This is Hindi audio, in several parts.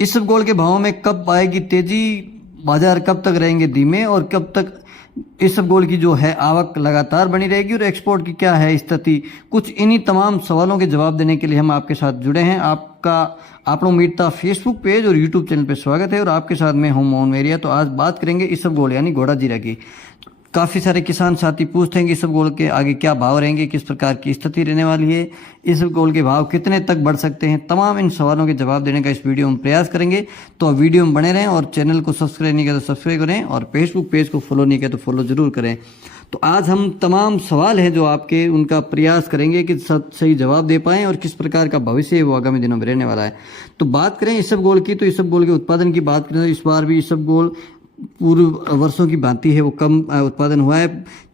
इसबगोल के भावों में कब आएगी तेजी, बाजार कब तक रहेंगे धीमे और कब तक इसबगोल की जो है आवक लगातार बनी रहेगी और एक्सपोर्ट की क्या है स्थिति। कुछ इन्हीं तमाम सवालों के जवाब देने के लिए हम आपके साथ जुड़े हैं। आपका आपनों मीरता फेसबुक पेज और यूट्यूब चैनल पर स्वागत है और आपके साथ मैं हूं मोहन मेरिया। तो आज बात करेंगे इसबगोल यानी घोड़ा जीरा की। काफ़ी सारे किसान साथी पूछते हैं कि इसबगोल के आगे क्या भाव रहेंगे, किस प्रकार की स्थिति रहने वाली है, इसबगोल के भाव कितने तक बढ़ सकते हैं। तमाम इन सवालों के जवाब देने का इस वीडियो में प्रयास करेंगे। तो वीडियो में बने रहें और चैनल को सब्सक्राइब नहीं किया तो सब्सक्राइब करें और फेसबुक पेज को फॉलो नहीं किया तो फॉलो जरूर करें। तो आज हम तमाम सवाल हैं जो आपके उनका प्रयास करेंगे कि सही जवाब दे पाएँ और किस प्रकार का भविष्य है वो आगामी दिनों में रहने वाला है। तो बात करें इसबगोल की, तो इसबगोल के उत्पादन की बात करें तो इस बार भी इसबगोल पूर्व वर्षों की भांति है वो कम उत्पादन हुआ है।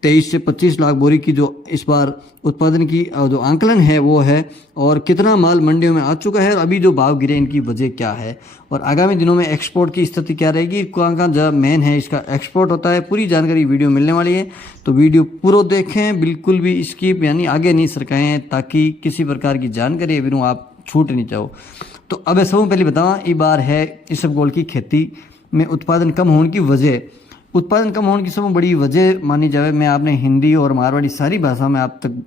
23 से 25 लाख बोरी की जो इस बार उत्पादन की जो आंकलन है वो है। और कितना माल मंडियों में आ चुका है और अभी जो भाव गिरे इनकी वजह क्या है और आगामी दिनों में एक्सपोर्ट की स्थिति क्या रहेगी, कहाँ कहाँ जब मेन है इसका एक्सपोर्ट होता है, पूरी जानकारी वीडियो मिलने वाली है। तो वीडियो पूरा देखें, बिल्कुल भी स्किप यानी आगे नहीं सरकाएं ताकि किसी प्रकार की जानकारी अभी आप छूट नहीं चाहो। तो अब सब पहले बताओ ये बार है इसबगोल की खेती में उत्पादन कम होने की वजह। उत्पादन कम होने की सबसे बड़ी वजह मानी जाए, मैं आपने हिंदी और मारवाड़ी सारी भाषा में आप तक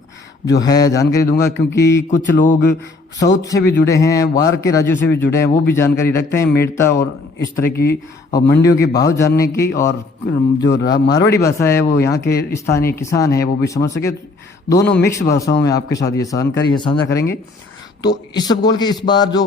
जो है जानकारी दूंगा, क्योंकि कुछ लोग साउथ से भी जुड़े हैं, बाहर के राज्यों से भी जुड़े हैं, वो भी जानकारी रखते हैं मेड़ता और इस तरह की और मंडियों के भाव जानने की। और जो मारवाड़ी भाषा है वो यहाँ के स्थानीय किसान है वो भी समझ सके। दोनों मिक्स भाषाओं में आपके साथ ये जानकारी साझा करेंगे। तो इसबगोल के इस बार जो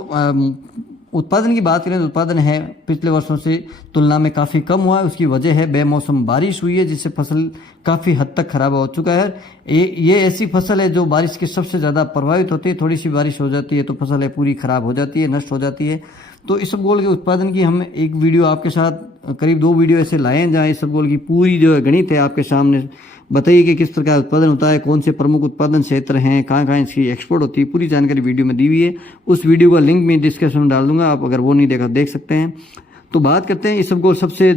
उत्पादन की बात करें तो उत्पादन है पिछले वर्षों से तुलना में काफ़ी कम हुआ है। उसकी वजह है बेमौसम बारिश हुई है जिससे फसल काफ़ी हद तक खराब हो चुका है। ये ऐसी फसल है जो बारिश के सबसे ज़्यादा प्रभावित होती है। थोड़ी सी बारिश हो जाती है तो फसल है पूरी खराब हो जाती है, नष्ट हो जाती है। तो इसबगोल के उत्पादन की हम एक वीडियो आपके साथ करीब 2 वीडियो ऐसे लाए हैं जहाँ इसबगोल की पूरी जो गणित है आपके सामने बताइए कि किस प्रकार उत्पादन होता है, कौन से प्रमुख उत्पादन क्षेत्र हैं, कहाँ कहाँ इसकी एक्सपोर्ट होती है, पूरी जानकारी वीडियो में दी हुई है। उस वीडियो का लिंक मैं डिस्क्रिप्शन में डाल दूंगा, आप अगर वो नहीं देखा देख सकते हैं। तो बात करते हैं इसबगोल सबसे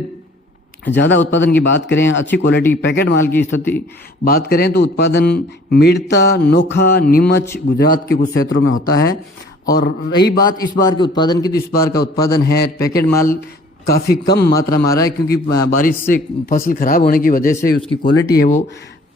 ज़्यादा उत्पादन की बात करें, अच्छी क्वालिटी पैकेट माल की स्थिति बात करें तो उत्पादन मेड़ता, नोखा, नीमच, गुजरात के कुछ क्षेत्रों में होता है। और रही बात इस बार के उत्पादन की, तो इस बार का उत्पादन है पैकेट माल काफ़ी कम मात्रा में आ रहा है, क्योंकि बारिश से फसल खराब होने की वजह से उसकी क्वालिटी है वो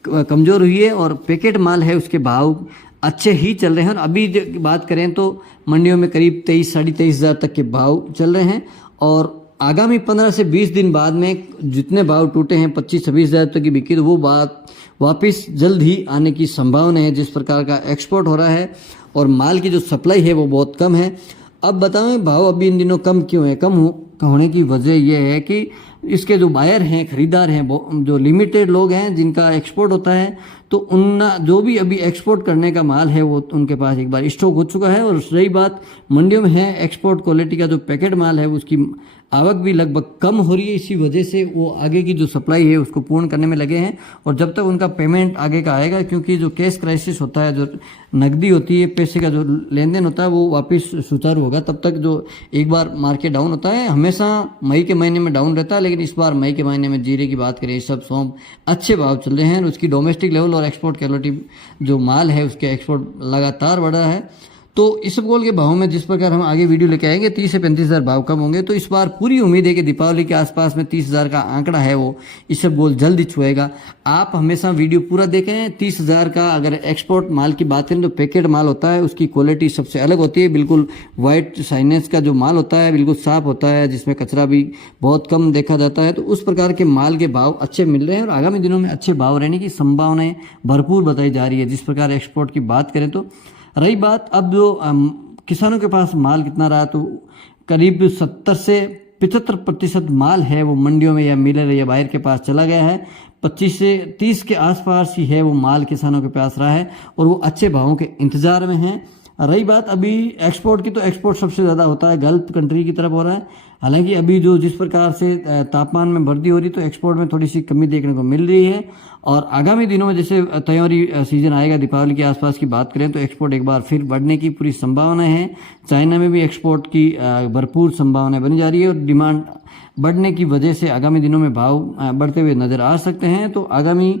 कमज़ोर हुई है। और पैकेट माल है उसके भाव अच्छे ही चल रहे हैं। और अभी बात करें तो मंडियों में करीब 23 साढ़े 23 हज़ार तक के भाव चल रहे हैं। और आगामी 15 से 20 दिन बाद में जितने भाव टूटे हैं 25-26 हज़ार तक की बिकी, तो वो बात वापस जल्द ही आने की संभावना है जिस प्रकार का एक्सपोर्ट हो रहा है। और माल की जो सप्लाई है वो बहुत कम है। अब बताएं भाव अभी इन दिनों कम क्यों है? कम होने की वजह यह है कि इसके जो बायर हैं, खरीदार हैं, जो लिमिटेड लोग हैं जिनका एक्सपोर्ट होता है, तो उन जो भी अभी एक्सपोर्ट करने का माल है वो उनके पास एक बार स्टॉक हो चुका है। और रही बात मंडियों में है एक्सपोर्ट क्वालिटी का जो पैकेट माल है उसकी आवक भी लगभग कम हो रही है। इसी वजह से वो आगे की जो सप्लाई है उसको पूर्ण करने में लगे हैं। और जब तक उनका पेमेंट आगे का आएगा, क्योंकि जो कैश क्राइसिस होता है, जो नकदी होती है, पैसे का जो लेन देन होता है वो वापस सुचारू होगा, तब तक जो एक बार मार्केट डाउन होता है, हमेशा मई के महीने में डाउन रहता है, लेकिन इस बार मई के महीने में जीरे की बात करें, सब सौंफ अच्छे भाव चल रहे हैं। उसकी डोमेस्टिक लेवल और एक्सपोर्ट क्वालिटी जो माल है उसके एक्सपोर्ट लगातार बढ़ रहा है। तो इसबगोल के भाव में जिस प्रकार हम आगे वीडियो लेके आएंगे 30 से 35 हज़ार भाव कम होंगे। तो इस बार पूरी उम्मीद है कि दीपावली के आसपास में 30 हज़ार का आंकड़ा है वो इसबगोल जल्द ही छुएगा। आप हमेशा वीडियो पूरा देखें। 30 हज़ार का अगर एक्सपोर्ट माल की बात करें तो पैकेट माल होता है, उसकी क्वालिटी सबसे अलग होती है। बिल्कुल वाइट साइनेस का जो माल होता है बिल्कुल साफ होता है, जिसमें कचरा भी बहुत कम देखा जाता है। तो उस प्रकार के माल के भाव अच्छे मिल रहे हैं और आगामी दिनों में अच्छे भाव रहने की संभावनाएं भरपूर बताई जा रही है जिस प्रकार एक्सपोर्ट की बात करें तो। रही बात अब जो किसानों के पास माल कितना रहा, तो करीब 70 से 75% माल है वो मंडियों में या मिलर या बायर के पास चला गया है। 25 से 30 के आसपास ही है वो माल किसानों के पास रहा है और वो अच्छे भावों के इंतजार में है। रही बात अभी एक्सपोर्ट की, तो एक्सपोर्ट सबसे ज़्यादा होता है गल्फ कंट्री की तरफ हो रहा है। हालांकि अभी जो जिस प्रकार से तापमान में वृद्धि हो रही तो एक्सपोर्ट में थोड़ी सी कमी देखने को मिल रही है। और आगामी दिनों में जैसे त्योहारी सीजन आएगा, दीपावली के आसपास की बात करें तो एक्सपोर्ट एक बार फिर बढ़ने की पूरी संभावना है। चाइना में भी एक्सपोर्ट की भरपूर संभावनाएं बनी जा रही है और डिमांड बढ़ने की वजह से आगामी दिनों में भाव बढ़ते हुए नजर आ सकते हैं। तो आगामी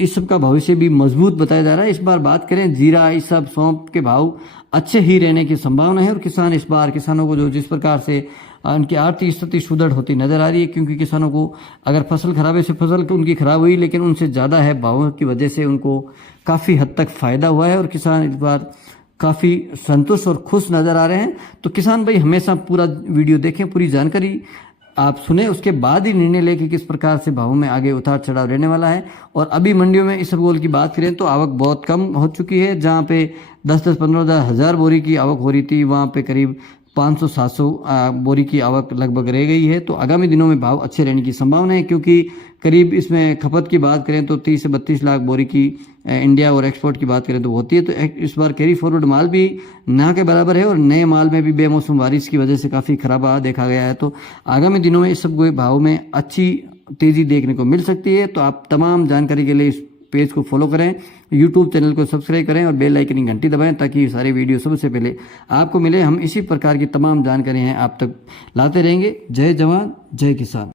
इस सब का भविष्य भी मजबूत बताया जा रहा है। इस बार बात करें जीरा, इस सब सौंफ के भाव अच्छे ही रहने की संभावना है और किसान इस बार किसानों को जो जिस प्रकार से उनकी आर्थिक स्थिति सुदृढ़ होती नजर आ रही है, क्योंकि किसानों को अगर फसल खराब है, से फसल तो उनकी खराब हुई लेकिन उनसे ज़्यादा है भावों की वजह से उनको काफ़ी हद तक फायदा हुआ है और किसान इस बार काफ़ी संतुष्ट और खुश नज़र आ रहे हैं। तो किसान भाई हमेशा पूरा वीडियो देखें, पूरी जानकारी आप सुने, उसके बाद ही निर्णय लें कि किस प्रकार से भावों में आगे उतार चढ़ाव रहने वाला है। और अभी मंडियों में इसबगोल की बात करें तो आवक बहुत कम हो चुकी है। जहाँ पे 10-10, 15 हज़ार बोरी की आवक हो रही थी, वहाँ पे करीब 500-700 बोरी की आवक लगभग रह गई है। तो आगामी दिनों में भाव अच्छे रहने की संभावना है, क्योंकि करीब इसमें खपत की बात करें तो 30 से 32 लाख बोरी की इंडिया और एक्सपोर्ट की बात करें तो होती है। तो इस बार कैरी फॉरवर्ड माल भी ना के बराबर है और नए माल में भी बेमौसम बारिश की वजह से काफ़ी खराब देखा गया है। तो आगामी दिनों में इस सब भाव में अच्छी तेज़ी देखने को मिल सकती है। तो आप तमाम जानकारी के लिए इस पेज को फॉलो करें, यूट्यूब चैनल को सब्सक्राइब करें और बेल आइकन की घंटी दबाएं ताकि ये सारी वीडियो सबसे पहले आपको मिले। हम इसी प्रकार की तमाम जानकारी हैं आप तक लाते रहेंगे। जय जवान जय किसान।